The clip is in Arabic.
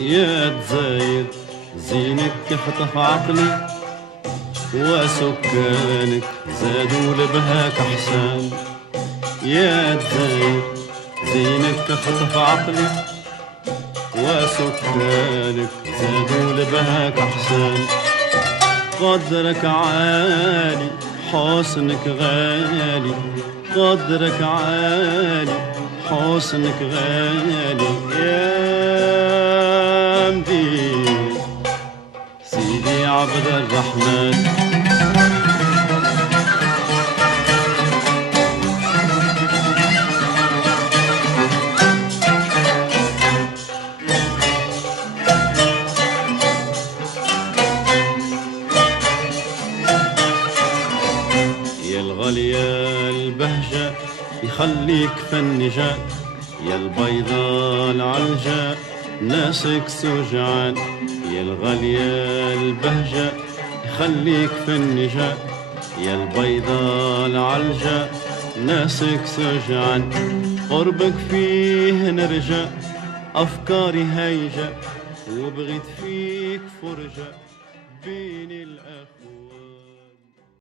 يا دزاير زينك خطف عقلي وسكانك زادوا لبهاك احسان. يا دزاير زينك خطف عقلي وسكانك زادوا لبهاك احسان. قدرك عالي حسنك غالي، قدرك عالي حسنك غالي. يا مدير سيدي عبد الرحمن، يا الغالية البهجة يخليك فنجان، يا البيضاء العلجة ناسك سجعان. يا الغالية البهجة يخليك فنجان، يا البيضاء العلجة ناسك سجعان. قربك فيه نرجع أفكاري هيجة، وبغيت فيك فرجة بين الأخوة.